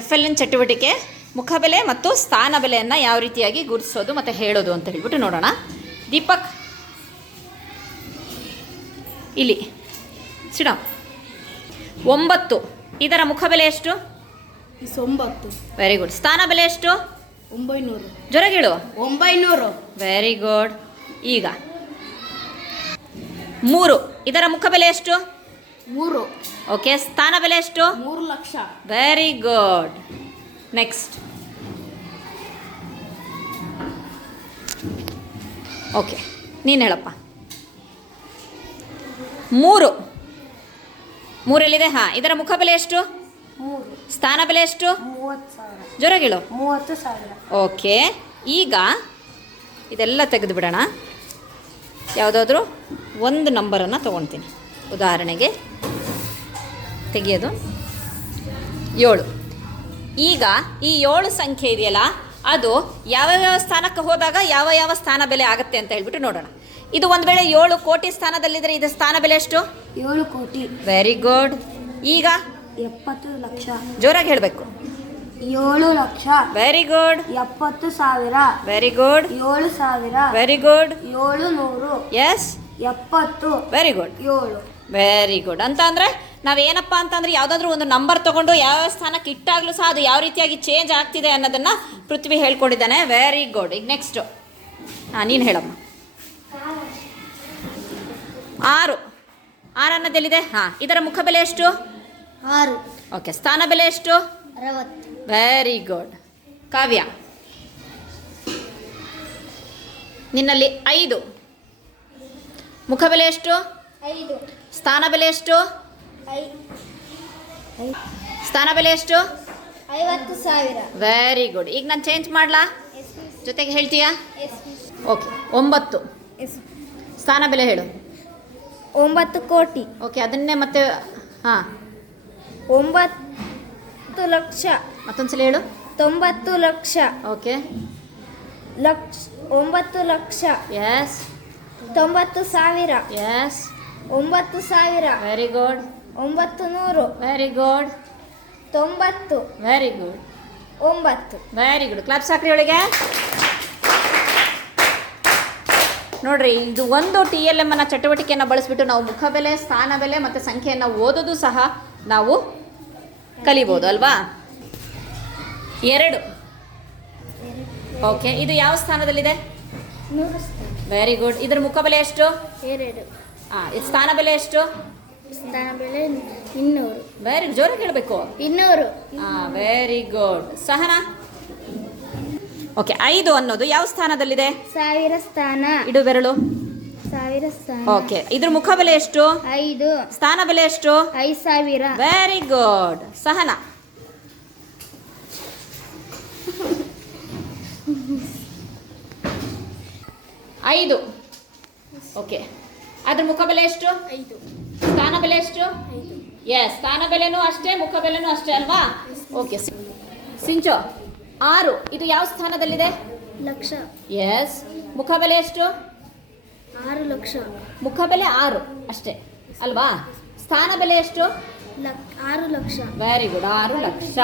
F L N ಚಟುವಟಿಕೆ ಮುಖಬೆಲೆ ಮತ್ತು ಸ್ಥಾನ ಬೆಲೆಯನ್ನು ಯಾವ ರೀತಿಯಾಗಿ ಗುರುತಿಸೋದು ಮತ್ತು ಹೇಳೋದು ಅಂತ ಹೇಳ್ಬಿಟ್ಟು ನೋಡೋಣ. ದೀಪಕ್ ಇಲ್ಲಿ ಸಿಡ 9 ಇದರ ಮುಖಬೆಲೆ ಎಷ್ಟು? 9. Very good. ಸ್ಥಾನ ಬೆಲೆ ಎಷ್ಟು? 900. ಜೊರಗಿಳು 900. Very good. ಈಗ 3 ಇದರ ಮುಖಬೆಲೆ ಎಷ್ಟು? 3. ಓಕೆ. ಸ್ಥಾನ ಬೆಲೆ ಎಷ್ಟು? 3 lakh. Very good. Next. Okay, ನೀನು ಹೇಳಪ್ಪ. 3 ಎಲ್ಲಿದೆ? ಹಾಂ, ಇದರ ಮುಖಬೆಲೆ ಎಷ್ಟು? 3. ಸ್ಥಾನ ಬೆಲೆ ಎಷ್ಟು? 30,000. ಜೊರಗಿಳು 30,000. ಓಕೆ. ಈಗ ಇದೆಲ್ಲ ತೆಗೆದು ಬಿಡೋಣ. ಯಾವುದಾದ್ರೂ ಒಂದು ನಂಬರನ್ನು ತೊಗೊಳ್ತೀನಿ. ಉದಾಹರಣೆಗೆ ತೆಗೆಯೋದು 7. ಈಗ ಈ 7 ಸಂಖ್ಯೆ ಇದೆಯಲ್ಲ, ಅದು ಯಾವ್ಯಾವ ಸ್ಥಾನಕ್ಕೆ ಹೋದಾಗ ಯಾವ ಯಾವ ಸ್ಥಾನ ಬೆಲೆ ಆಗುತ್ತೆ ಅಂತ ಹೇಳ್ಬಿಟ್ಟು ನೋಡೋಣ. ಇದು ಒಂದು ವೇಳೆ 7 ಕೋಟಿ ಸ್ಥಾನದಲ್ಲಿದ್ದರೆ ಇದರ ಸ್ಥಾನ ಬೆಲೆ ಎಷ್ಟು? 7 ಕೋಟಿ. Very good. ಈಗ 70 ಲಕ್ಷ. ಜೋರಾಗಿ ಹೇಳಬೇಕು. 7 lakh. Very good. 70,000. Very good. 7,000. Very good. 700. Yes. 70. Very good. 7. Very good. ಅಂತ ಅಂದರೆ ನಾವೇನಪ್ಪ ಅಂತಂದರೆ ಯಾವುದಾದ್ರೂ ಒಂದು ನಂಬರ್ ತೊಗೊಂಡು ಯಾವ ಸ್ಥಾನಕ್ಕೆ ಇಟ್ಟಾಗಲೂ ಸಹ ಅದು ಯಾವ ರೀತಿಯಾಗಿ ಚೇಂಜ್ ಆಗ್ತಿದೆ ಅನ್ನೋದನ್ನು ಪೃಥ್ವಿ ಹೇಳ್ಕೊಂಡಿದ್ದಾನೆ. Very good. ಈಗ ನೆಕ್ಸ್ಟು ನೀನು ಹೇಳಮ್ಮ. 6 ಅನ್ನೋದೆಲ್ಲಿದೆ? ಹಾಂ, ಇದರ ಮುಖಬೆಲೆ ಎಷ್ಟು? 6. ಓಕೆ. ಸ್ಥಾನ ಬೆಲೆ ಎಷ್ಟು? 60. Very good. ಕಾವ್ಯ, ನಿನ್ನಲ್ಲಿ 5 ಮುಖಬೆಲೆ ಎಷ್ಟು? 5. ಸ್ಥಾನ ಬೆಲೆ ಎಷ್ಟು? ಸ್ಥಾನ ಬೆಲೆ ಎಷ್ಟು? 50,000. Very good. ಈಗ ನಾನು ಚೇಂಜ್ ಮಾಡಲಾ? ಜೊತೆಗೆ ಹೇಳ್ತೀಯಾ? ಓಕೆ. 9 ಸ್ಥಾನ ಬೆಲೆ ಹೇಳು. 9 ಕೋಟಿ. ಓಕೆ, ಅದನ್ನೇ ಮತ್ತೆ ಹಾಂ 9 ಲಕ್ಷ. ಮತ್ತೊಂದ್ಸಲ ಹೇಳು. 90 lakh. Okay. 9 lakh. Yes. 90,000. Yes. 9,000. Very good. 900. Very good. 90. Very good. 9. Very good. Claps ಹಾಕ್ರಿ ಒಳಗೆ. ನೋಡ್ರಿ, ಇದು ಒಂದು TLM ಅನ್ನ ಚಟುವಟಿಕೆಯನ್ನು ಬಳಸಿಬಿಟ್ಟು ನಾವು ಮುಖಬೆಲೆ, ಸ್ಥಾನ ಬೆಲೆ ಮತ್ತು ಸಂಖ್ಯೆಯನ್ನು ಓದೋದು ಸಹ ನಾವು ಕಲಿಬೋದು ಅಲ್ವಾ? 2. ಓಕೆ. ಇದು ಯಾವ ಸ್ಥಾನದಲ್ಲಿದೆ? 100. Very good. ಇದರ ಮುಖಬೆಲೆ ಎಷ್ಟು? 2. ಇದು ಸ್ಥಾನ ಬೆಲೆ ಎಷ್ಟು? ಸ್ಥಾನ ಬೆಲೆ 200. ವೆರಿ ಜೋರಾಗಿ ಹೇಳಬೇಕು. 200. Very good. ಸಹನಾ? ಓಕೆ. 5 ಅನ್ನೋದು ಯಾವ ಸ್ಥಾನದಲ್ಲಿದೆ? 1000 ಸ್ಥಾನ. ಇಡು ಬೆರಳು. 1000 ಸ್ಥಾನ. ಓಕೆ. ಇದ್ರ ಮುಖಬೆಲೆ ಎಷ್ಟು? 5. ಸ್ಥಾನ ಬೆಲೆ ಎಷ್ಟು? 5,000. Very good. ಸಹನಾ? ಐದು. ಓಕೆ. ಅದ್ರ ಮುಖಬೆಲೆ ಎಷ್ಟು? 5. ಸ್ಥಾನ ಬೆಲೆ ಎಷ್ಟು? 5. ಎಸ್. ಸ್ಥಾನ ಬೆಲೆನೂ ಅಷ್ಟೇ, ಮುಖಬೆಲೆನೂ ಅಷ್ಟೇ ಅಲ್ವಾ? ಓಕೆ. ಸಿಂಚೋ 6 ಇದು ಯಾವ ಸ್ಥಾನದಲ್ಲಿದೆ? ಲಕ್ಷ. ಎಸ್. ಮುಖಬೆಲೆ ಎಷ್ಟು? 6 ಲಕ್ಷ. ಮುಖಬೆಲೆ 6 ಅಷ್ಟೇ ಅಲ್ವಾ? ಸ್ಥಾನ ಬೆಲೆ ಎಷ್ಟು? 6 ಲಕ್ಷ. Very good. 6 ಲಕ್ಷ.